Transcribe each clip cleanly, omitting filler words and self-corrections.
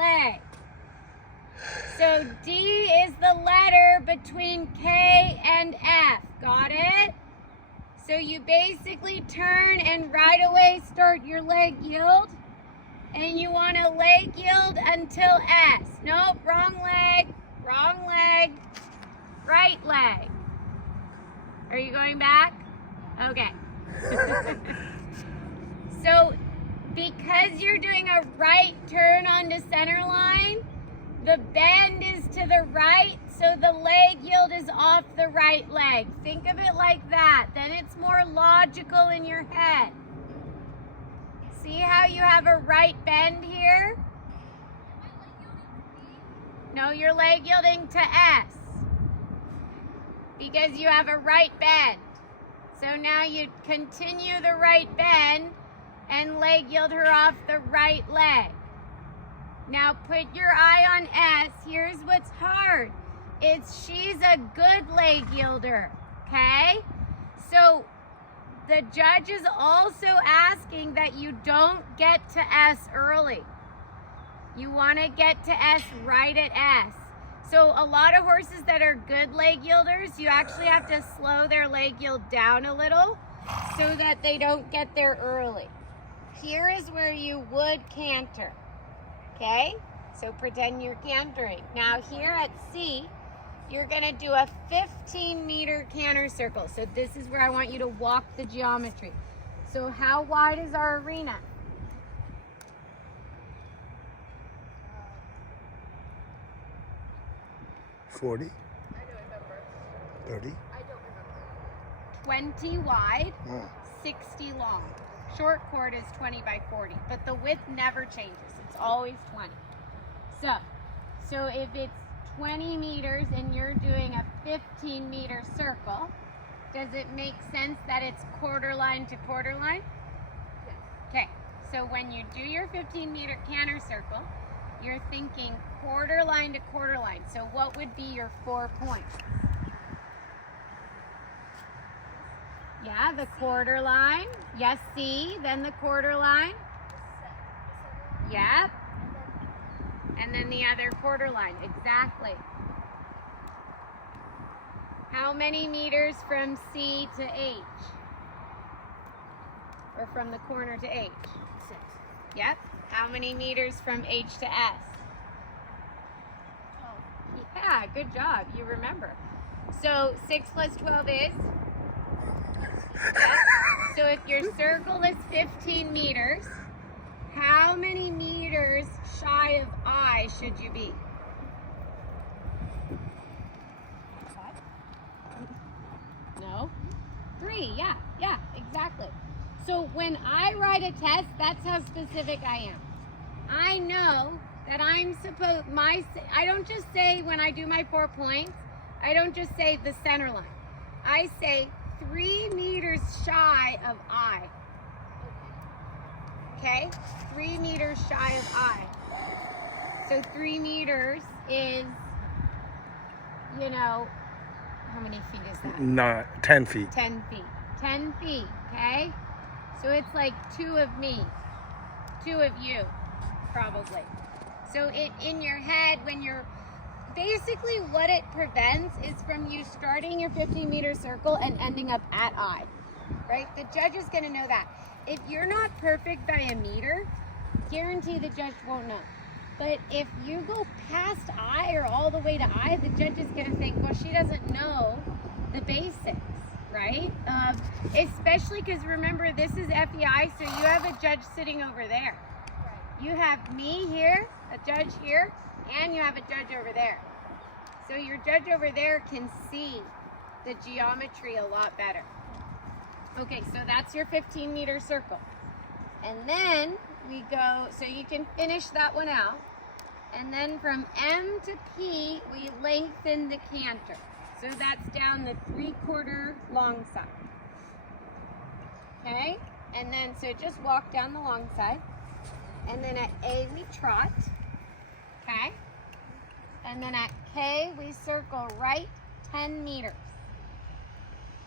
leg. So D is the letter between K and F. Got it? So you basically turn and right away start your leg yield. And you want to leg yield until S. Nope, wrong leg, right leg. Are you going back? Okay. So because you're doing a right turn onto center line, the bend is to the right, so the leg yield is off the right leg. Think of it like that. Then it's more logical in your head. See how you have a right bend here? No, you're leg yielding to S because you have a right bend. So now you continue the right bend and leg yield her off the right leg. Now put your eye on S. Here's what's hard. She's a good leg yielder, okay? So the judge is also asking that you don't get to S early. You want to get to S right at S. So a lot of horses that are good leg yielders, you actually have to slow their leg yield down a little so that they don't get there early. Here is where you would canter, okay? So pretend you're cantering. Now here at C, you're gonna do a 15-meter canter circle. So this is where I want you to walk the geometry. So how wide is our arena? $40. I don't remember. $30. I don't remember. 20 wide, 60 long. Short cord is 20 by 40, but the width never changes. It's always 20. So if it's 20 meters and you're doing a 15-meter circle, does it make sense that it's quarter line to quarter line? Yes. Okay, so when you do your 15-meter canter circle, you're thinking quarter line to quarter line. So what would be your 4 points? Yeah, the quarter line. Yes, C, then the quarter line. Yep. And then the other quarter line, exactly. How many meters from C to H? Or from the corner to H? 6. Yep. How many meters from H to S? 12. Yeah, good job. You remember. So 6 plus 12 is? Yep. So if your circle is 15 meters, how many meters shy of I should you be? 5? No? 3, yeah, exactly. So when I write a test, that's how specific I am. I know that I'm supposed, I don't just say when I do my 4 points, I don't just say the center line. I say 3 meters shy of I. Okay? 3 meters shy of I. So 3 meters is, how many feet is that? No, 10 feet. 10 feet. 10 feet, okay? So it's like 2 of me. 2 of you, probably. So in your head, when you're, basically what it prevents is from you starting your 15-meter circle and ending up at I, right? The judge is gonna know that. If you're not perfect by a meter, guarantee the judge won't know. But if you go past I or all the way to I, the judge is going to think, well, she doesn't know the basics, right? Especially because remember, this is FEI, so you have a judge sitting over there. Right. You have me here, a judge here, and you have a judge over there. So your judge over there can see the geometry a lot better. Okay, so that's your 15-meter circle. And then we go, so you can finish that one out. And then from M to P, we lengthen the canter. So that's down the 3/4 long side. Okay? And then, so just walk down the long side. And then at A, we trot. Okay? And then at K, we circle right 10 meters.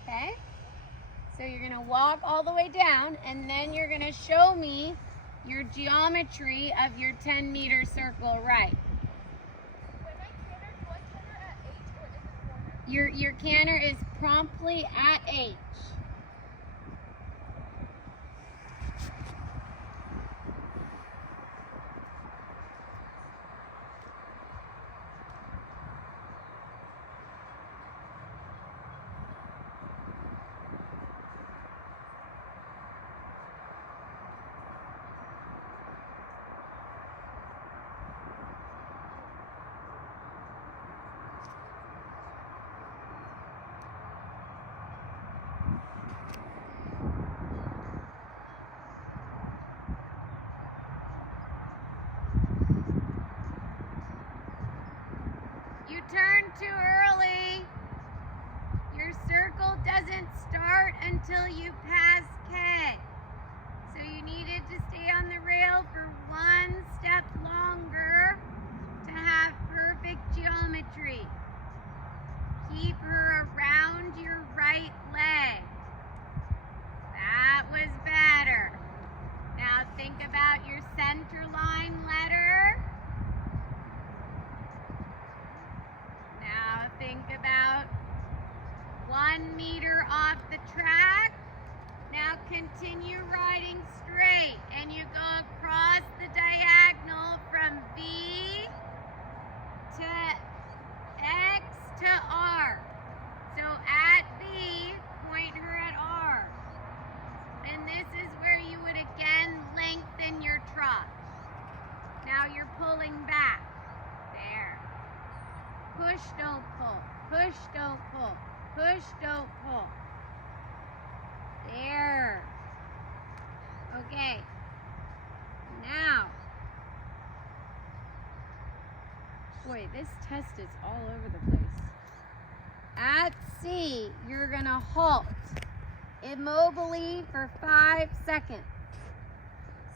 Okay? So you're going to walk all the way down, and then you're going to show me your geometry of your 10-meter circle right. When I canter, do I canter at H or in the corner? Your canter is promptly at H. You turned too early. Your circle doesn't start until you pass K. So you needed to stay on the rail for one step longer to have perfect geometry. Keep her around your right leg. That was better. Now think about your center line letter. Now think about 1 meter off the track. Now continue riding straight and you go across the diagonal from V to X to R. So at V, point her at R. And this is where you would again lengthen your trot. Now you're pulling back. There. Push, don't pull. Push, don't pull. Push, don't pull. There. Okay. Now. Boy, this test is all over the place. At C, you're going to halt immobilely for 5 seconds.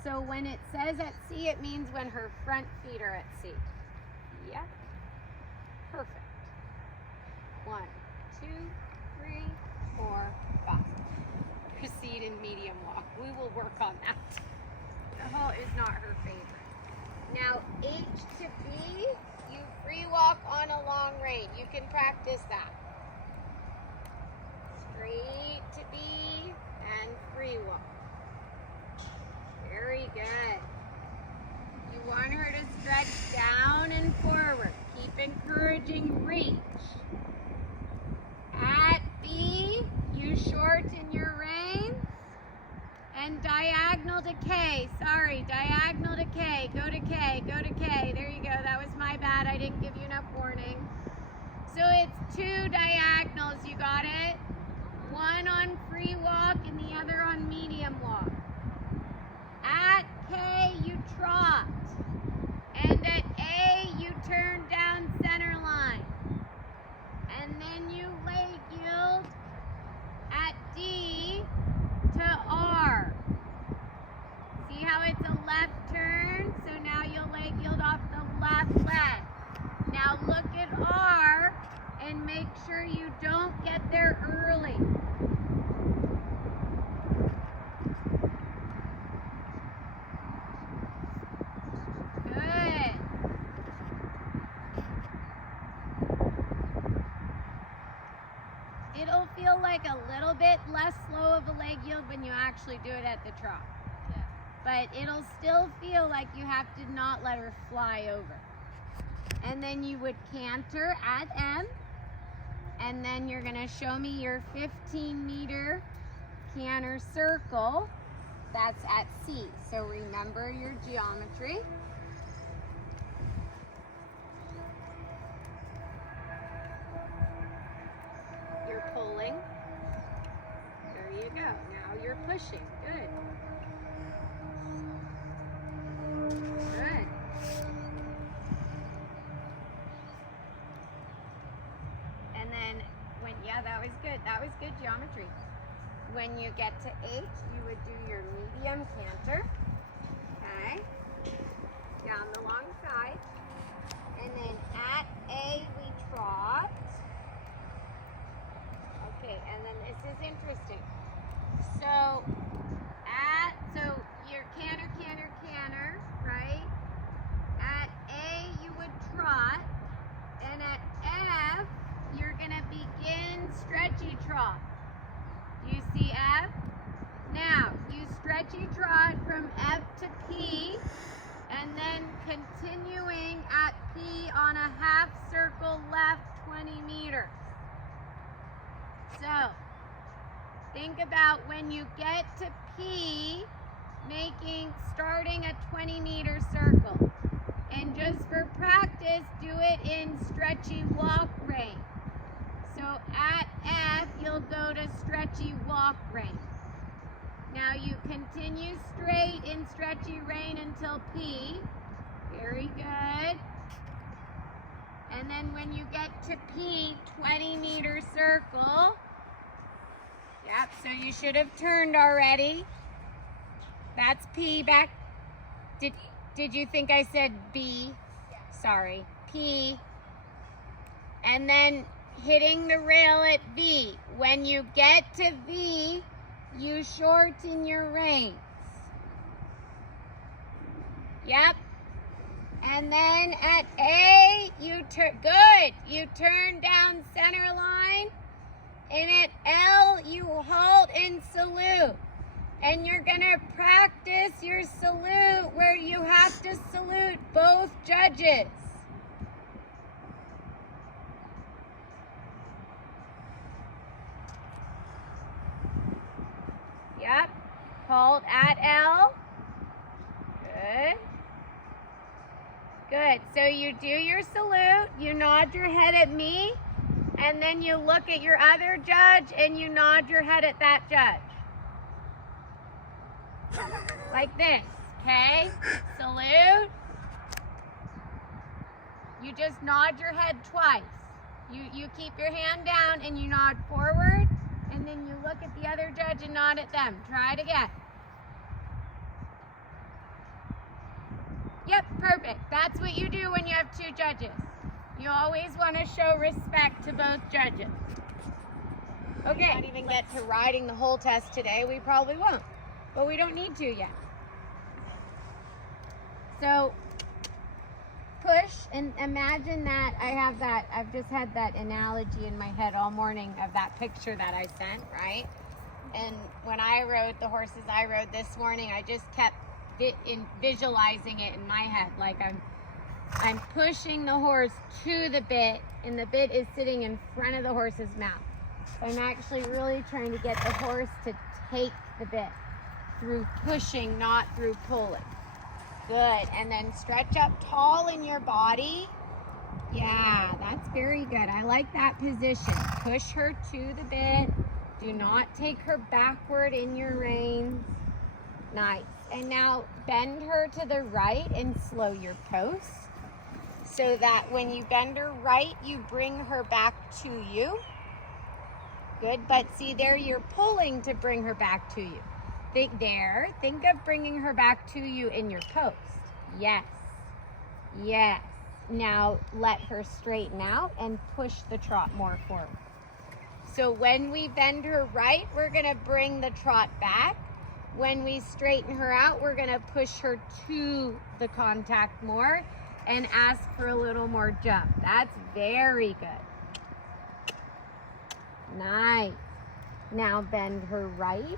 So when it says at C, it means when her front feet are at C. Yeah. Perfect. 1, 2, 3, 4, 5. Proceed in medium walk. We will work on that. The halt is not her favorite. Now H to B, you free walk on a long rein. You can practice that. Straight to B and free walk. Very good. You want her to stretch down and forward. Keep encouraging reach. At B, you shorten your reins and diagonal to K. Sorry, diagonal to K. Go to K, go to K. There you go. That was my bad. I didn't give you enough warning. So it's 2 diagonals. You got it? One on free walk and the other on medium walk. At K, you trot. And at A, you turn down center line. And then you leg yield at D to R. See how it's a left turn? So now you'll leg yield off the left leg. Now look at R and make sure you don't get there early. Good. It'll feel like a little bit less slow of a leg yield when you actually do it at the trot. Yeah. But it'll still feel like you have to not let her fly over. And then you would canter at M. And then you're gonna show me your 15-meter canter circle. That's at C. So remember your geometry. You're pulling. There you go. Now you're pushing. Good. Good. And then when, yeah, that was good. That was good geometry. When you get to H, you would do your medium canter. Okay. Down the long side. And then at A, we trot. Okay, and then this is interesting. So, so your canter, canter, stretchy trot from F to P, and then continuing at P on a half circle left 20 meters. So, think about when you get to P, starting a 20-meter circle. And just for practice, do it in stretchy walk range. So at F, you'll go to stretchy walk range. Now you continue straight in stretchy range until P. Very good. And then when you get to P, 20-meter circle. Yep, so you should have turned already. That's P back. Did you think I said B? Yeah. Sorry, P. And then hitting the rail at V. When you get to V, you shorten your reins. Yep. And then at A, you turn down center line. And at L, you halt and salute. And you're gonna practice your salute where you have to salute both judges. Yep, hold at L. Good. Good, so you do your salute, you nod your head at me, and then you look at your other judge and you nod your head at that judge. Like this, okay? Salute. You just nod your head twice. You keep your hand down and you nod forward, and then you look at the other judge and nod at them. Try it again. Yep, perfect. That's what you do when you have two judges. You always want to show respect to both judges. Okay. We might not even get to riding the whole test today. We probably won't. But we don't need to yet. So push, and imagine that I've just had that analogy in my head all morning of that picture that I sent, right? And when I rode the horses I rode this morning, I just kept visualizing it in my head. Like I'm pushing the horse to the bit, and the bit is sitting in front of the horse's mouth. I'm actually really trying to get the horse to take the bit through pushing, not through pulling. Good. And then stretch up tall in your body. Yeah, that's very good. I like that position. Push her to the bit. Do not take her backward in your reins. Nice. And now bend her to the right and slow your post, so that when you bend her right, you bring her back to you. Good. But see there, you're pulling to bring her back to you. Think of bringing her back to you in your post. Yes. Yes. Now let her straighten out and push the trot more forward. So when we bend her right, we're gonna bring the trot back. When we straighten her out, we're gonna push her to the contact more and ask for a little more jump. That's very good. Nice. Now bend her right.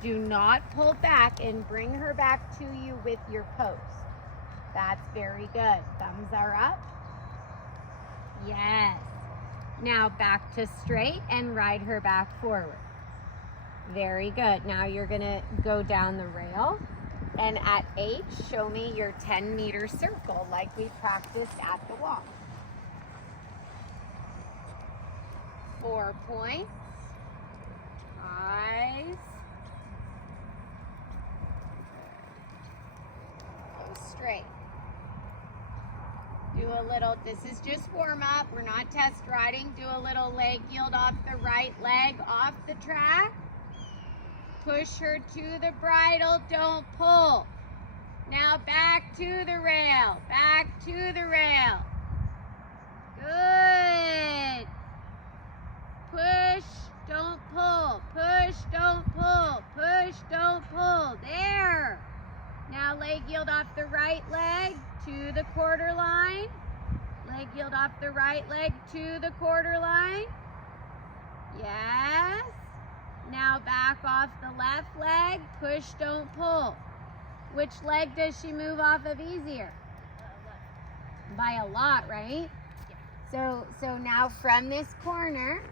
Do not pull back, and bring her back to you with your post. That's very good. Thumbs are up. Yes. Now back to straight and ride her back forward. Very good. Now you're gonna go down the rail, and at H, show me your 10-meter circle like we practiced at the walk. 4 points. Eyes. Straight. Do a little, this is just warm up, we're not test riding. Do a little leg yield off the right leg off the track. Push her to the bridle, don't pull. Now back to the rail, back to the rail. Good. Push, don't pull, push, don't pull, push, don't pull. There. Now leg yield off the right leg to the quarter line. Leg yield off the right leg to the quarter line. Yes. Now back back off the left leg. Push, don't pull. Which leg does she move off of easier? Left. By a lot, right? Yeah. So now from this corner,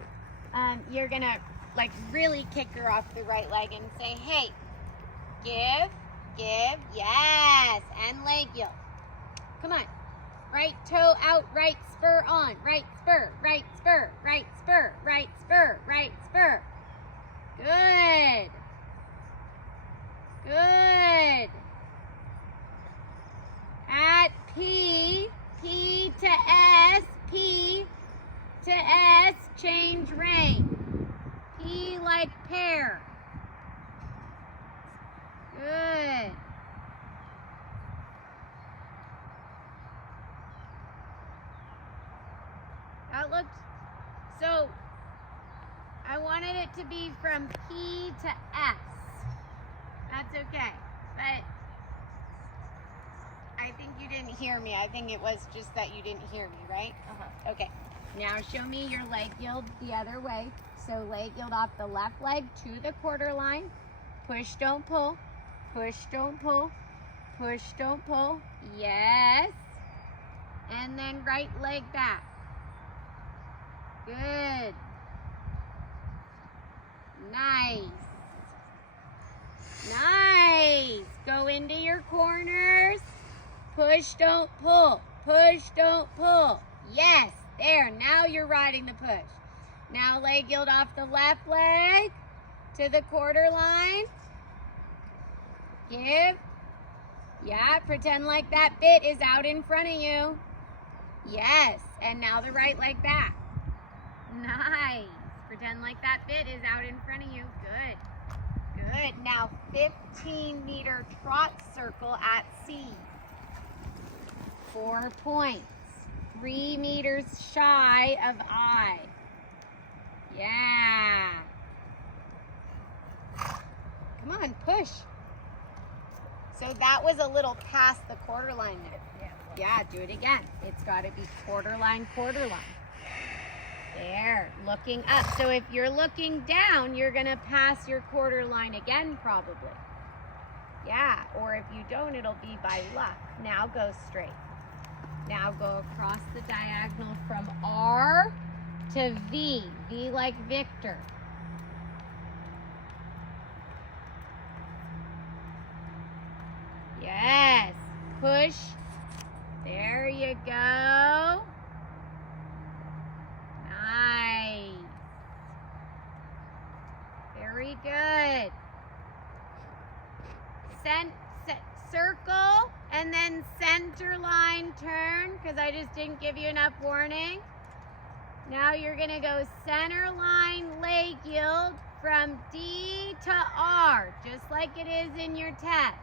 you're gonna like really kick her off the right leg and say, hey, give, yes, and leg yield. Come on. Right toe out, right spur on, right spur, right spur, right spur, right spur, right spur. Good. Good. At P to S, P to S, change rein. P like pear. Good. That looked, so I wanted it to be from P to S. That's okay, but I think you didn't hear me. I think it was just that you didn't hear me, right? Uh-huh. Okay, now show me your leg yield the other way. So leg yield off the left leg to the quarter line. Push, don't pull. Push, don't pull. Push, don't pull. Yes. And then right leg back. Good. Nice. Nice. Go into your corners. Push, don't pull. Push, don't pull. Yes. There. Now you're riding the push. Now leg yield off the left leg to the quarter line. Give. Yeah, pretend like that bit is out in front of you. Yes. And now the right leg back. Nice. Pretend like that bit is out in front of you. Good. Good. Now 15-meter trot circle at C. 4 points. 3 meters shy of I. Yeah. Come on, push. So that was a little past the quarter line there. Yeah, do it again. It's got to be quarter line, quarter line. There, looking up. So if you're looking down, you're going to pass your quarter line again probably. Yeah, or if you don't, it'll be by luck. Now go straight. Now go across the diagonal from R to V. V like Victor. Yes. Push. There you go. Nice. Very good. Circle and then center line turn, because I just didn't give you enough warning. Now you're going to go center line leg yield from D to R, just like it is in your test.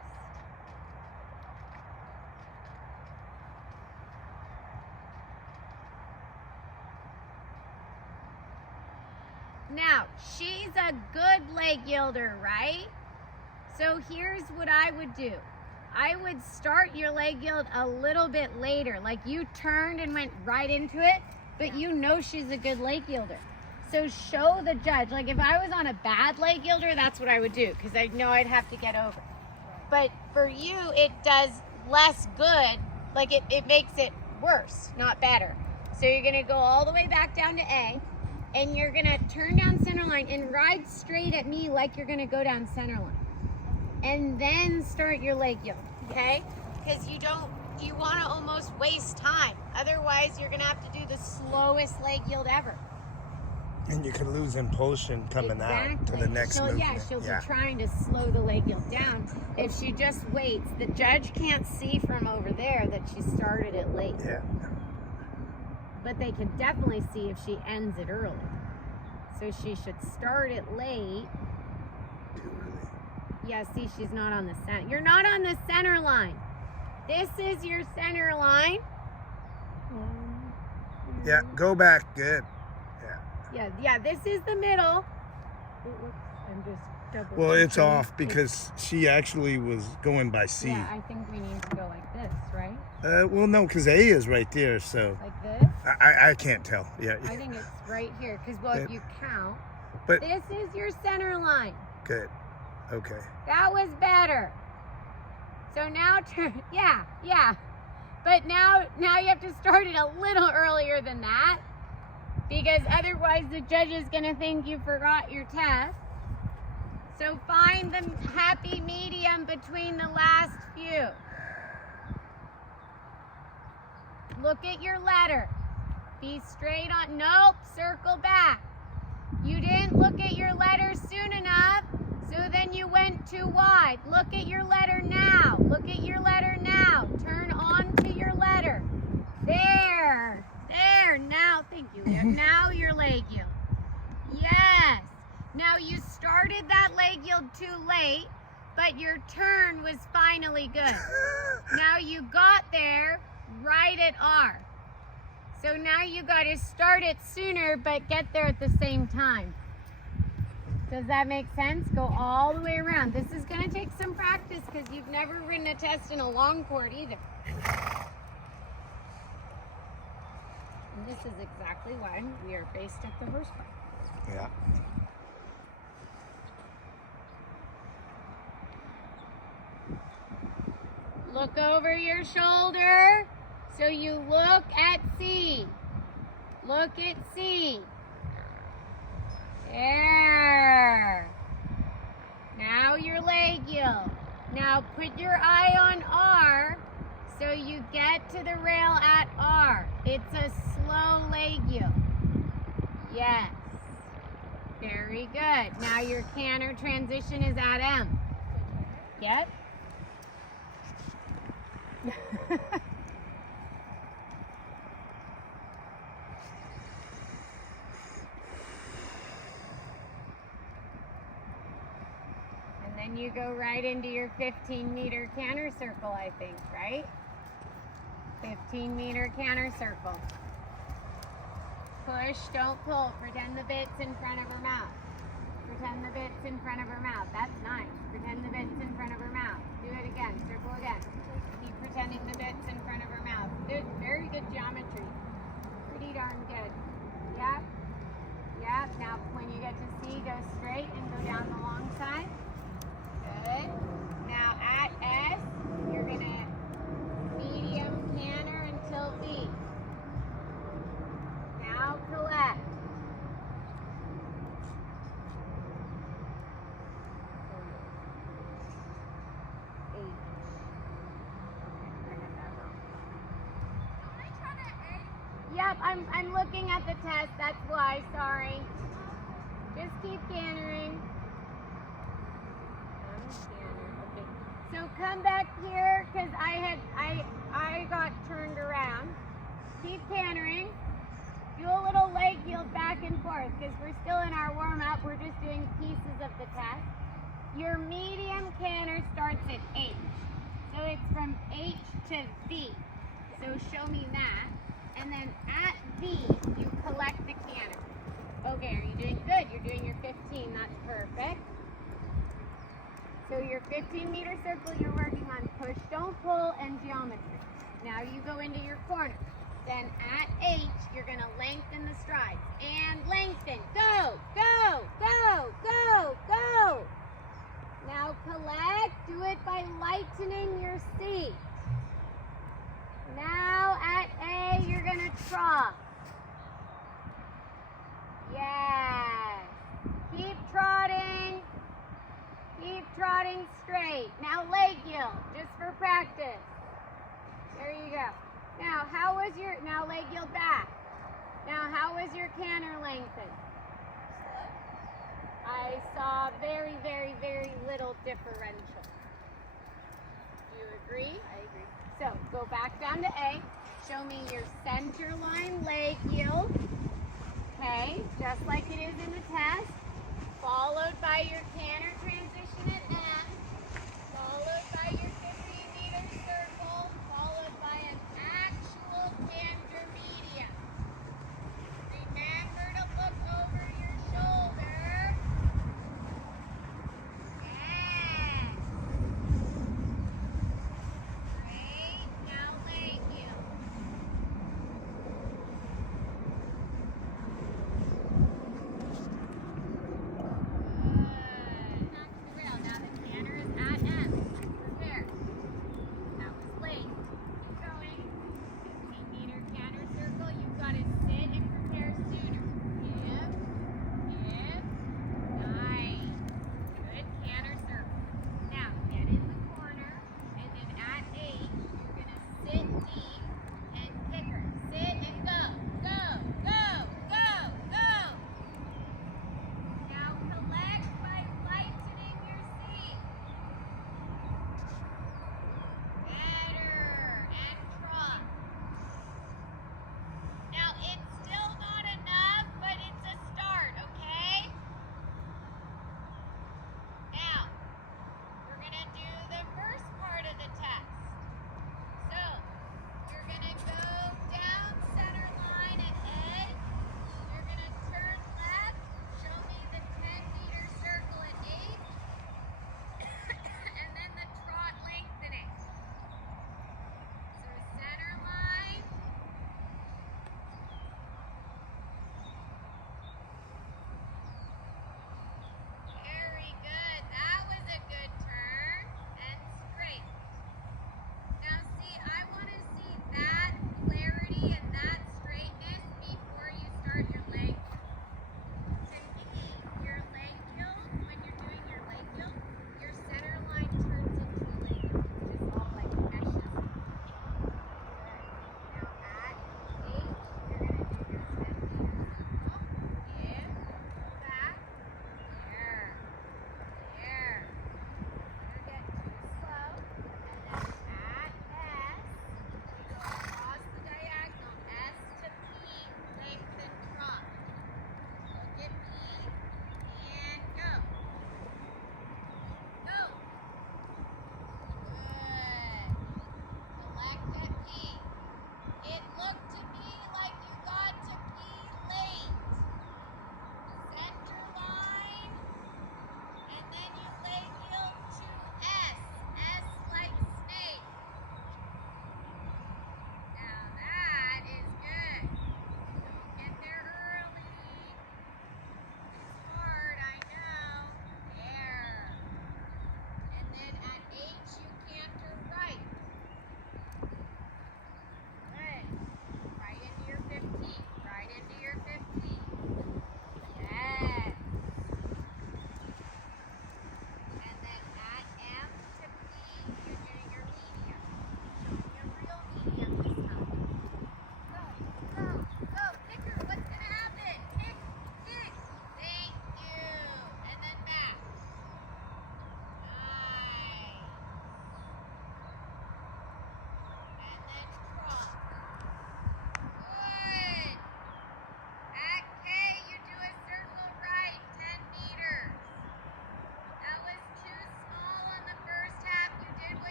Now, she's a good leg yielder, right? So here's what I would do. I would start your leg yield a little bit later. Like you turned and went right into it, but you know she's a good leg yielder. So show the judge. Like if I was on a bad leg yielder, that's what I would do, because I know I'd have to get over. But for you, it does less good. Like it makes it worse, not better. So you're gonna go all the way back down to A, and you're gonna turn down center line and ride straight at me like you're gonna go down center line. And then start your leg yield, okay? Because you want to almost waste time. Otherwise, you're going to have to do the slowest leg yield ever. And you could lose impulsion coming out to the next movement. She'll be trying to slow the leg yield down. If she just waits, the judge can't see from over there that she started it late. Yeah. But they can definitely see if she ends it early. So she should start it late. Too early. Yeah, see, she's not on the center. You're not on the center line. This is your center line. Yeah, go back. Good. Yeah, this is the middle. I'm just double Well, it's checking. off because she actually was going by C. Yeah, I think we need to go like this, right? Well, no, because A is right there, so Like this? I can't tell. Yeah. I think it's right here, because, well, if you count, But this is your center line. Good. Okay. That was better. So now turn, yeah. But now you have to start it a little earlier than that, because otherwise the judge is gonna think you forgot your test. So find the happy medium between the last few. Look at your letter. Be straight on, nope, circle back. You didn't look at your letter soon enough, so then you went too wide. Look at your letter now. Look at your letter now. Turn on to your letter. There. Now, thank you. Now your leg yield. Yes. Now you started that leg yield too late, but your turn was finally good. Now you got there right at R. So now you got to start it sooner, but get there at the same time. Does that make sense? Go all the way around. This is going to take some practice because you've never ridden a test in a long court either. And this is exactly why we are based at the horse park. Yeah. Look over your shoulder. So you look at C. Look at C. There. Now your leg yield. Now put your eye on R so you get to the rail at R. It's a slow leg yield. Yes. Very good. Now your canter transition is at M. Yep. And you go right into your 15-meter canter circle, I think, right? 15-meter canter circle. Push, don't pull. Pretend the bit's in front of her mouth. Pretend the bit's in front of her mouth. That's nice. Pretend the bit's in front of her mouth. Do it again. Circle again. Keep pretending the bit's in front of her mouth. Good. Very good geometry. Pretty darn good. Yep. Yep. Now, when you get to C, go straight and go down the long side. Good. Now at S, you're gonna medium canter until V. Now collect. H. Okay, I got that wrong. Can I try that A? Yep, I'm looking at the test. That's why. Sorry. Just keep cantering. Okay. So come back here because I got turned around. Keep cantering. Do a little leg yield back and forth because we're still in our warm up. We're just doing pieces of the test. Your medium canter starts at H. So it's from H to V. So show me that. And then at V, you collect the canter. Okay, are you doing good? You're doing your 15. That's perfect. So your 15-meter circle, you're working on push, don't pull, and geometry. Now you go into your corner. Then at H, you're going to lengthen the strides. And lengthen. Go, go, go, go, go. Now collect. Do it by lightening your seat. Now at A, you're going to trot. Yes. Keep trotting. Keep trotting straight. Now leg yield, just for practice. There you go. Now, now leg yield back. Now, how was your canter lengthened? I saw very, very, very little differential. Do you agree? I agree. So, go back down to A. Show me your center line leg yield. Okay, just like it is in the test. Followed by your canter transition at M. Followed by your 15-meter circle. Followed by an actual canter medium. Remember to look over your shoulder. Yes. Great. Now leg yield. Good.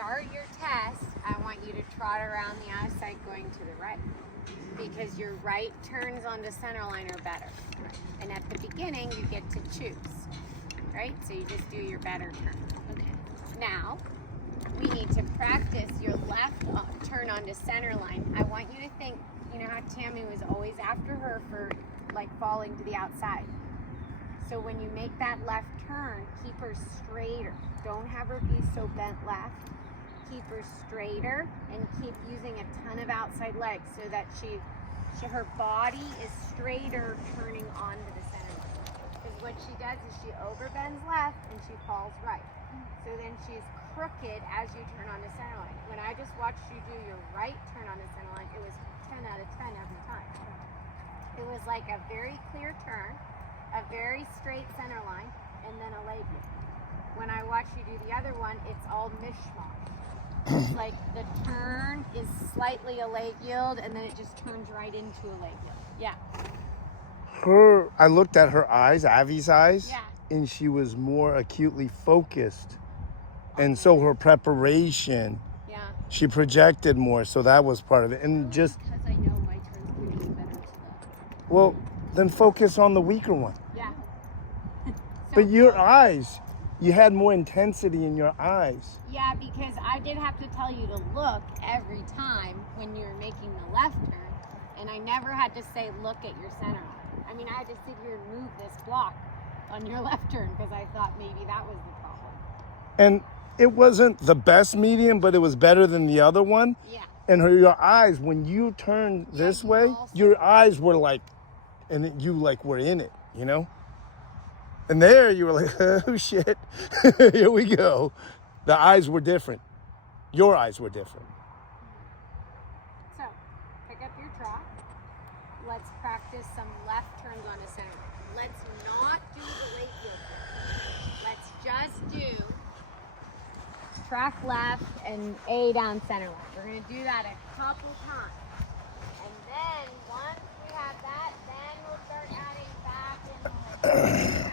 start your test, I want you to trot around the outside going to the right, because your right turns onto center line are better. And at the beginning, you get to choose, right? So you just do your better turn. Okay. Now, we need to practice your left turn onto center line. I want you to think, you know how Tammy was always after her for like falling to the outside. So when you make that left turn, keep her straighter. Don't have her be so bent left. Keep her straighter and keep using a ton of outside legs so that her body is straighter turning onto the center line. Because what she does is she overbends left and she falls right. So then she's crooked as you turn on the center line. When I just watched you do your right turn on the center line, it was 10 out of 10 every time. It was like a very clear turn, a very straight center line, and then a leg yield. When I watch you do the other one, it's all mishmash. It's like the turn is slightly a leg yield, and then it just turns right into a leg yield. Yeah. I looked at her eyes, Avi's eyes, Yeah. and she was more acutely focused. And so her preparation, Yeah. she projected more, so that was part of it. And just, Because I know my turn's going to be better to the... well, then focus on the weaker one. Yeah. But your eyes, you had more intensity in your eyes. Yeah, because I did have to tell you to look every time when you were making the left turn, and I never had to say look at your center line. I mean, I had to sit here and move this block on your left turn because I thought maybe that was the problem. And it wasn't the best medium, but it was better than the other one. Yeah. And your eyes, when you turned this way, also- your eyes were like, and you like were in it, you know? And there you were like, oh shit, here we go. The eyes were different. Your eyes were different. So, pick up your trot. Let's practice some left turns on a center line. Let's not do the late yield turn. Let's just do track left and A down center line. We're going to do that a couple times. And then once we have that, then we'll start adding back in the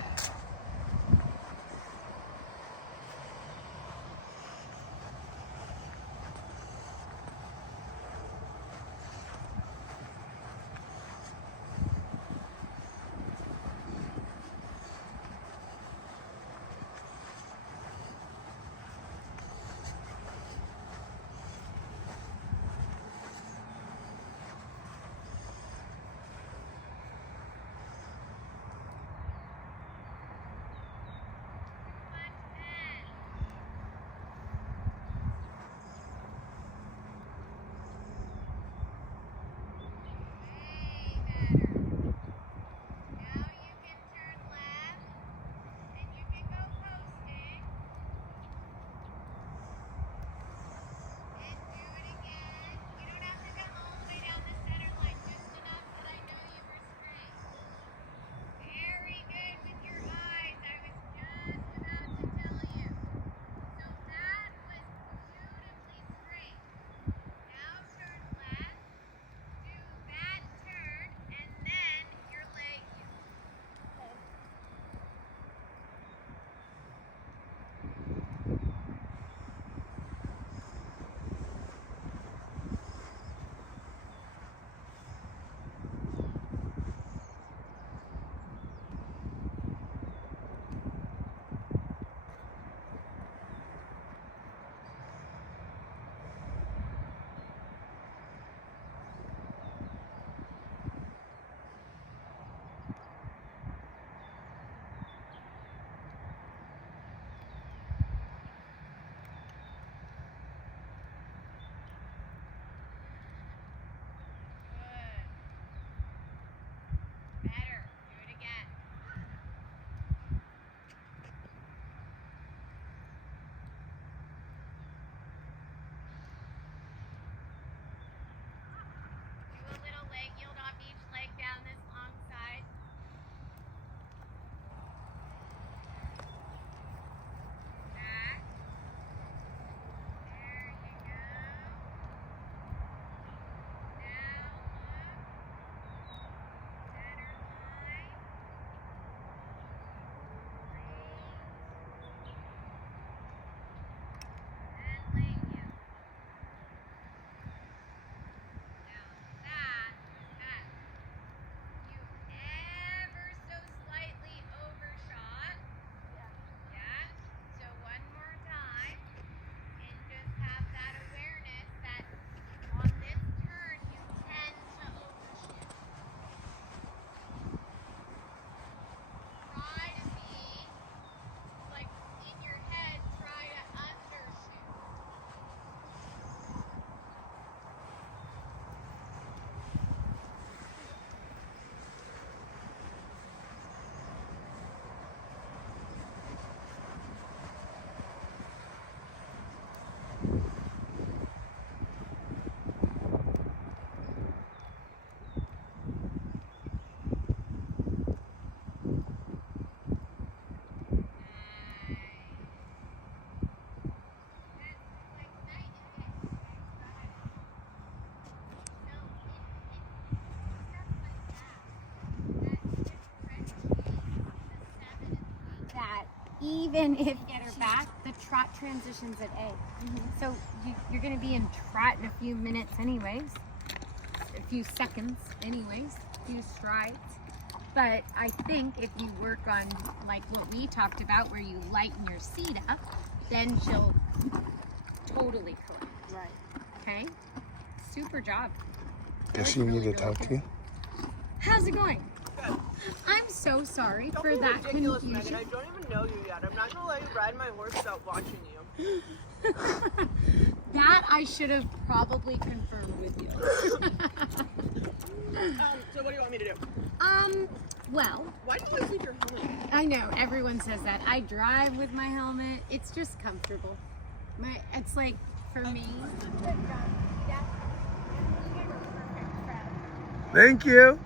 even if you get her back, the trot transitions at A. So you're going to be in trot in a few minutes anyways, a few seconds anyways, a few strides. But I think if you work on like what we talked about, where you lighten your seat up, then she'll totally correct. Right. Okay? Super job. Does she need to talk to you? How's it going? Good. I'm so sorry Don't for be that ridiculous, confusion. Megan. I don't even know you yet. I'm not gonna let you ride my horse without watching you. That I should have probably confirmed with you. So what do you want me to do? Well, Why do you always leave your helmet? I know everyone says that. I drive with my helmet. It's just comfortable. It's like for me. Thank you.